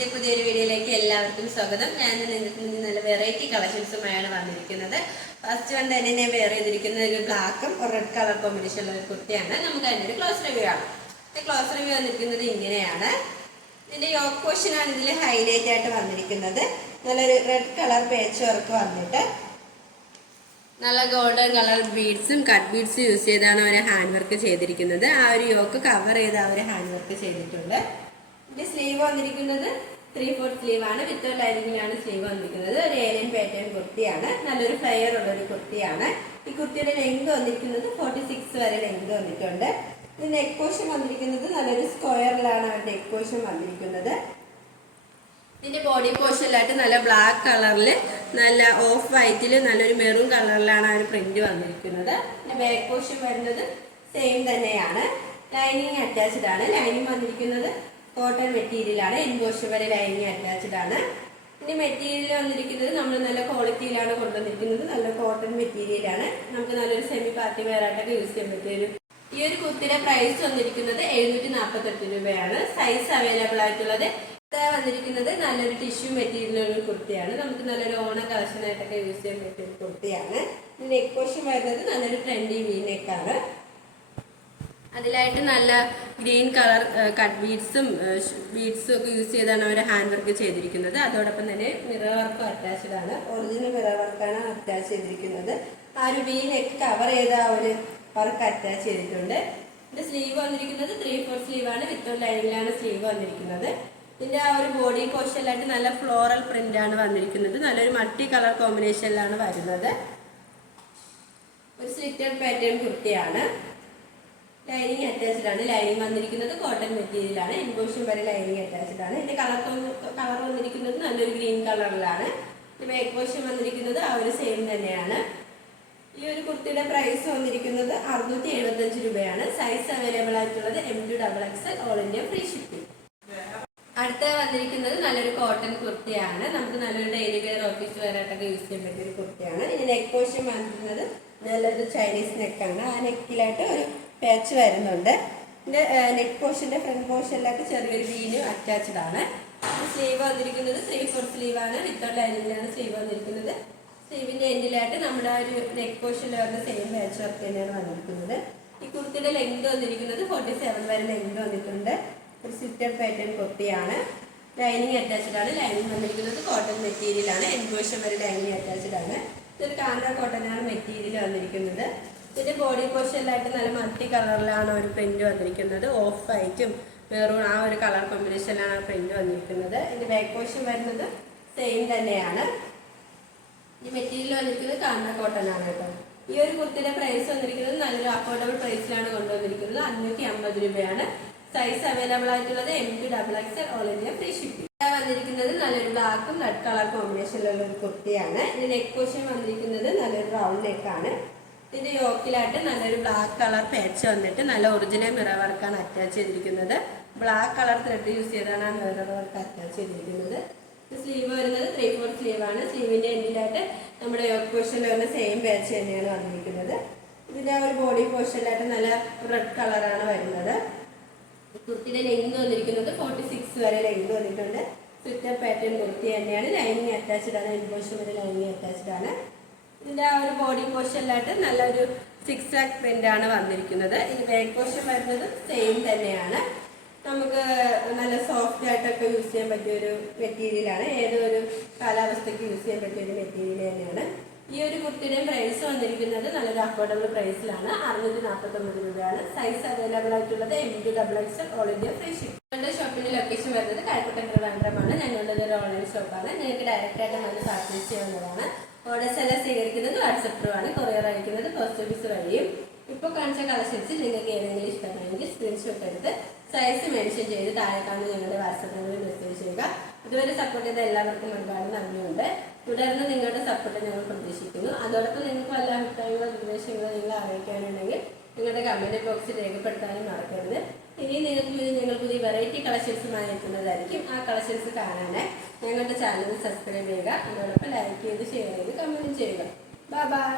കളക്ഷൻസിന്റെ പുതിയൊരു വീഡിയോയിലേക്ക് എല്ലാവർക്കും സ്വാഗതം. ഞാൻ നിങ്ങൾക്ക് മുന്നിൽ നല്ല വെറൈറ്റി കളക്ഷൻസുമായാണ് വന്നിരിക്കുന്നത്. ഫസ്റ്റ് വൺ തന്നെ ഞാൻ വെയർ ചെയ്തിരിക്കുന്നത് ഒരു ബ്ലാക്കും ഒരു റെഡ് കളർ കോമ്പിനേഷൻ ഉള്ള ഒരു കുർത്തിയാണ്. നമുക്ക് അതിൻ്റെ ഒരു ക്ലോസ് റിവ്യൂ ആണ്. ക്ലോസ് റിവ്യൂ വന്നിരിക്കുന്നത് ഇങ്ങനെയാണ്. ഇതിന്റെ യോക്ക് പോർഷൻ ആണ് ഇതിൽ ഹൈലൈറ്റ് ആയിട്ട് വന്നിരിക്കുന്നത്. നല്ലൊരു റെഡ് കളർ പേച്ച് വർക്ക് വന്നിട്ട് നല്ല ഗോൾഡൻ കളർ ബീഡ്സും കട്ട് ബീഡ്സും യൂസ് ചെയ്താണ് അവർ ഹാൻഡ് വർക്ക് ചെയ്തിരിക്കുന്നത്. ആ ഒരു യോക്ക് കവർ ചെയ്ത് അവർ ഹാൻഡ് വർക്ക് ചെയ്തിട്ടുണ്ട്. ഇതിന്റെ സ്ലീവ് വന്നിരിക്കുന്നത് 3/4 സ്ലീവ് ആണ്. വിത്ത് ലൈനിങ്ങിലാണ് സ്ലീവ് വന്നിരിക്കുന്നത്. ഒരു ഏലിയൻ പാറ്റേൺ കുർത്തിയാണ്. നല്ലൊരു ഫ്ലെയർ ഉള്ള ഒരു കുർത്തിയാണ്. ഈ കുർത്തിയുടെ ലെങ്ത് വന്നിരിക്കുന്നത് 46 വരെ ലെങ്ത് വന്നിട്ടുണ്ട്. ഇത് നെക്ക് പോർഷൻ വന്നിരിക്കുന്നത് നല്ലൊരു സ്ക്വയറിലാണ് അവരുടെ നെക്ക് പോർഷൻ വന്നിരിക്കുന്നത്. ഇതിന്റെ ബോഡി പോർഷനിലായിട്ട് നല്ല ബ്ലാക്ക് കളറിൽ നല്ല ഓഫ് വൈറ്റിൽ നല്ലൊരു മെറൂൺ കളറിലാണ് ആ ഒരു പ്രിന്റ് വന്നിരിക്കുന്നത്. പിന്നെ ബാക്ക് പോർഷൻ വരുന്നത് സെയിം തന്നെയാണ്. ലൈനിങ് അറ്റാച്ച്ഡ് ആണ്. ലൈനിങ് വന്നിരിക്കുന്നത് കോട്ടൺ മെറ്റീരിയലാണ്. എൻബോഷ് വരെ ലൈനിങ് അറ്റാച്ച്ഡ് ആണ്. ഇനി മെറ്റീരിയൽ വന്നിരിക്കുന്നത് നമ്മൾ നല്ല ക്വാളിറ്റിയിലാണ് കൊണ്ടുവന്നിരിക്കുന്നത്. നല്ല കോട്ടൺ മെറ്റീരിയലാണ്. നമുക്ക് നല്ലൊരു സെമി പാർട്ടി വെയർ ആയിട്ടൊക്കെ യൂസ് ചെയ്യാൻ പറ്റിയ ഈ ഒരു കുർത്തിയുടെ പ്രൈസ് വന്നിരിക്കുന്നത് 748 രൂപയാണ്. സൈസ് അവൈലബിൾ ആയിട്ടുള്ളത് വന്നിരിക്കുന്നത് നല്ലൊരു ടിഷ്യൂ മെറ്റീരിയലുള്ള ഒരു കുർത്തിയാണ്. നമുക്ക് നല്ലൊരു ഓണ കളക്ഷൻ ആയിട്ടൊക്കെ യൂസ് ചെയ്യാൻ പറ്റിയ ഒരു കുർത്തിയാണ്. നെക്ക് പോർഷൻ വരുന്നത് നല്ലൊരു ട്രെൻഡി വി നെക്കാണ്. അതിലായിട്ട് നല്ല ഗ്രീൻ കളർ കട്ട് ബീഡ്സും ഒക്കെ യൂസ് ചെയ്താണ് അവർ ഹാൻഡ് വർക്ക് ചെയ്തിരിക്കുന്നത്. അതോടൊപ്പം തന്നെ മിറർ വർക്കും അറ്റാച്ച്ഡ് ആണ്. ഒറിജിനൽ മിറർ വർക്കാണ് അറ്റാച്ച് ചെയ്തിരിക്കുന്നത്. ആ ഒരു വി നെക്ക് കവർ ചെയ്ത ആ ഒരു വർക്ക് അറ്റാച്ച് ചെയ്തിട്ടുണ്ട്. ഇതിന്റെ സ്ലീവ് വന്നിരിക്കുന്നത് 3/4 സ്ലീവ് ആണ്. വിത്ത് ലൈനിങ്ങിലാണ് സ്ലീവ് വന്നിരിക്കുന്നത്. ഇതിന്റെ ആ ഒരു ബോഡി പോർഷനിലായിട്ട് നല്ല ഫ്ലോറൽ പ്രിന്റ് ആണ് വന്നിരിക്കുന്നത്. നല്ലൊരു മൾട്ടി കളർ കോമ്പിനേഷനിലാണ് വരുന്നത്. ഒരു സ്ലിറ്റഡ് പാറ്റേൺ കുർത്തിയാണ്. ലൈനിങ് അറ്റാച്ച്ഡ് ആണ്. ലൈനിങ് വന്നിരിക്കുന്നത് കോട്ടൺ മെറ്റീരിയലാണ്. എൻബോഷൻ വരെ ലൈനിങ് അറ്റാച്ച്ഡ് ആണ്. ഇതിന്റെ കളർ വന്നിരിക്കുന്നത് നല്ലൊരു ഗ്രീൻ കളറിലാണ്. ബാക്ക് പോർഷൻ വന്നിരിക്കുന്നത് ആ ഒരു സെയിം തന്നെയാണ്. ഈ ഒരു കുർത്തിയുടെ പ്രൈസ് വന്നിരിക്കുന്നത് 675 രൂപയാണ്. സൈസ് അവൈലബിൾ ആയിട്ടുള്ളത് M2XXL all India free shipping. അടുത്ത വന്നിരിക്കുന്നത് നല്ലൊരു കോട്ടൺ കുർത്തിയാണ്. നമുക്ക് നല്ലൊരു ഡെയിലി വെയർ ഓഫീസ് വെയർ ആയിട്ടൊക്കെ യൂസ് ചെയ്യാൻ പറ്റിയ ഒരു കുർത്തിയാണ്. ഇനി നെക്ക് പോർഷൻ വന്നിരിക്കുന്നത് നല്ലൊരു ചൈനീസ് നെക്കാണ്. ആ നെക്കിലായിട്ട് ഒരു പാച്ച് വരുന്നുണ്ട്. ഇതിന്റെ നെക്ക് പോർഷന്റെ ഫ്രണ്ട് പോർഷനിലായിട്ട് ചെറിയൊരു വീനും അറ്റാച്ച്ഡ് ആണ്. സ്ലീവ് വന്നിരിക്കുന്നത് 3/4 സ്ലീവ് ആണ്. വിത്തൗട്ട് ലൈനിങ്ങിലാണ് സ്ലീവ് വന്നിരിക്കുന്നത്. സ്ലീവിന്റെ എൻഡിലായിട്ട് നമ്മുടെ ആ ഒരു നെക്ക് പോർഷനിൽ വരുന്ന സെയിം പാച്ച് വർക്ക് തന്നെയാണ് വന്നിരിക്കുന്നത്. ഈ കുർത്തിയുടെ ലെങ്ത് വന്നിരിക്കുന്നത് 47 വരെ ലെങ്ത് വന്നിട്ടുണ്ട്. ഒരു സ്ലിറ്റഡ് പാറ്റേൺ കുർത്തിയാണ്. ലൈനിങ് അറ്റാച്ച്ഡ് ആണ്. ലൈനിങ് വന്നിരിക്കുന്നത് കോട്ടൺ മെറ്റീരിയലാണ്. എൻബോഷൻ വരെ ലൈനിങ് അറ്റാച്ച്ഡ് ആണ്. ഇതൊരു കാന്ത കോട്ടൺ ആണ് മെറ്റീരിയൽ വന്നിരിക്കുന്നത്. ഇതിന്റെ ബോഡി പോർഷനിലായിട്ട് നല്ല മൾട്ടി കളറിലാണ് ഒരു പ്രിന്റ് വന്നിരിക്കുന്നത്. ഓഫ് വൈറ്റും മെറൂൺ ആ ഒരു കളർ കോമ്പിനേഷനിലാണ് ആ പ്രിന്റ് വന്നിരിക്കുന്നത്. ഇതിന്റെ ബാക്ക് പോർഷൻ വരുന്നത് സെയിം തന്നെയാണ്. ഈ മെറ്റീരിയൽ വന്നിരിക്കുന്നത് കാന്ത കോട്ടൺ ആണ് കേട്ടോ. ഈ ഒരു കുർത്തിയുടെ പ്രൈസ് വന്നിരിക്കുന്നത് നല്ലൊരു അഫോർഡബിൾ പ്രൈസിലാണ് കൊണ്ടുവന്നിരിക്കുന്നത്. 550 രൂപയാണ്. സൈസ് അവൈലബിൾ ആയിട്ടുള്ളത് M2XXL all India free shipping. വന്നിരിക്കുന്നത് നല്ലൊരു ബ്ലാക്കും റെഡ് കളർ കോമ്പിനേഷനിലുള്ള ഒരു കുർത്തിയാണ്. ഇതിന്റെ നെക്ക് പോർഷൻ വന്നിരിക്കുന്നത് നല്ലൊരു റൗണ്ട് നെക്കാണ്. ഇതിന്റെ യോക്കിലായിട്ട് നല്ലൊരു ബ്ലാക്ക് കളർ പാച്ച് വന്നിട്ട് നല്ല ഒറിജിനൽ മിറർ വർക്കാണ് അറ്റാച്ച് ചെയ്തിരിക്കുന്നത്. ബ്ലാക്ക് കളർ ത്രെഡ് യൂസ് ചെയ്താണ് ആ മിറർ വർക്ക് അറ്റാച്ച് ചെയ്തിരിക്കുന്നത്. സ്ലീവ് വരുന്നത് 3/4 സ്ലീവ് ആണ്. സ്ലീവിന്റെ എൻഡിലായിട്ട് നമ്മുടെ യോക്ക് പോർഷനിൽ വരുന്ന സെയിം പാച്ച് തന്നെയാണ് വന്നിരിക്കുന്നത്. ഇതിന്റെ ആ ഒരു ബോഡി പോർഷനിലായിട്ട് നല്ല റെഡ് കളറാണ് വരുന്നത്. കുർത്തിയുടെ ലെങ്ത് വന്നിരിക്കുന്നത് 46 വരെ ലെങ്ത് വന്നിട്ടുണ്ട്. സ്ലിറ്റഡ് പാറ്റേൺ കുർത്തി തന്നെയാണ്. ലൈനിങ് അറ്റാച്ച്ഡ് ആണ്. എൻബോഷൻ വരെ ലൈനിങ് അറ്റാച്ച്ഡ് ആണ്. ഇതിന്റെ ആ ഒരു ബോഡി പോർഷനിലായിട്ട് നല്ലൊരു 6 പ്രിന്റ് ആണ് വന്നിരിക്കുന്നത്. ഇനി ബാക്ക് പോർഷൻ വരുന്നത് സെയിം തന്നെയാണ്. നമുക്ക് നല്ല സോഫ്റ്റ് ആയിട്ടൊക്കെ യൂസ് ചെയ്യാൻ പറ്റിയ ഒരു മെറ്റീരിയലാണ്. ഏതൊരു കാലാവസ്ഥയ്ക്ക് യൂസ് ചെയ്യാൻ പറ്റിയ ഒരു മെറ്റീരിയൽ തന്നെയാണ്. ഈ ഒരു കുർത്തിയുടെ പ്രൈസ് വന്നിരിക്കുന്നത് നല്ലൊരു അഫോർഡബിൾ പ്രൈസിലാണ്. 649 രൂപയാണ്. സൈസ് അവൈലബിൾ ആയിട്ടുള്ളത് M2XXL all India free shipping. ഞങ്ങളുടെ ഷോപ്പിന്റെ ലൊക്കേഷൻ വരുന്നത് കഴക്കൂട്ടം ട്രിവാൻഡ്രമാണ്. ഞങ്ങളുടെ ഒരു ഓൺലൈൻ ഷോപ്പാണ്. നിങ്ങൾക്ക് ഡയറക്റ്റ് ആയിട്ട് നല്ല പർച്ചേസ് ചെയ്യാവുന്നതാണ്. ഓർഡേഴ്സ് എല്ലാം സ്വീകരിക്കുന്നത് വാട്സപ്പ് ത്രൂ ആണ്. കൊറിയർ അയക്കുന്നത് പോസ്റ്റ് ഓഫീസ് വഴിയും. ഇപ്പോൾ കാണിച്ച കളക്ഷൻസ് നിങ്ങൾക്ക് ഏതെങ്കിലും ഇഷ്ടമാണെങ്കിൽ സ്ക്രീൻഷോട്ട് എടുത്ത് സൈസ് മെൻഷൻ ചെയ്ത് താഴെ കാണുന്ന ഞങ്ങളുടെ വാട്സപ്പ് നമ്പറിൽ മെസ്സേജ് ചെയ്യുക. ഇതുവരെ സപ്പോർട്ട് ചെയ്ത എല്ലാവർക്കും ഒരുപാട് നന്ദിയുണ്ട്. തുടർന്ന് നിങ്ങളുടെ സപ്പോർട്ട് ഞങ്ങൾ പ്രതീക്ഷിക്കുന്നു. അതോടൊപ്പം നിങ്ങൾക്ക് വല്ല അഭിപ്രായങ്ങളോ നിർദ്ദേശങ്ങളോ നിങ്ങൾ അറിയിക്കാനുണ്ടെങ്കിൽ നിങ്ങളുടെ കമന്റ് ബോക്സിൽ രേഖപ്പെടുത്താനും മറക്കരുത്. ഇനി ഞങ്ങൾ പുതിയ വെറൈറ്റി കളക്ഷൻസുമായി എത്തുന്നതായിരിക്കും. ആ കളക്ഷൻസ് കാണാനായി ഞങ്ങളുടെ ചാനൽ സബ്സ്ക്രൈബ് ചെയ്യുക. അതോടൊപ്പം ലൈക്ക് ചെയ്ത് ഷെയർ ചെയ്ത് കമന്റ് ചെയ്യുക. Bye bye.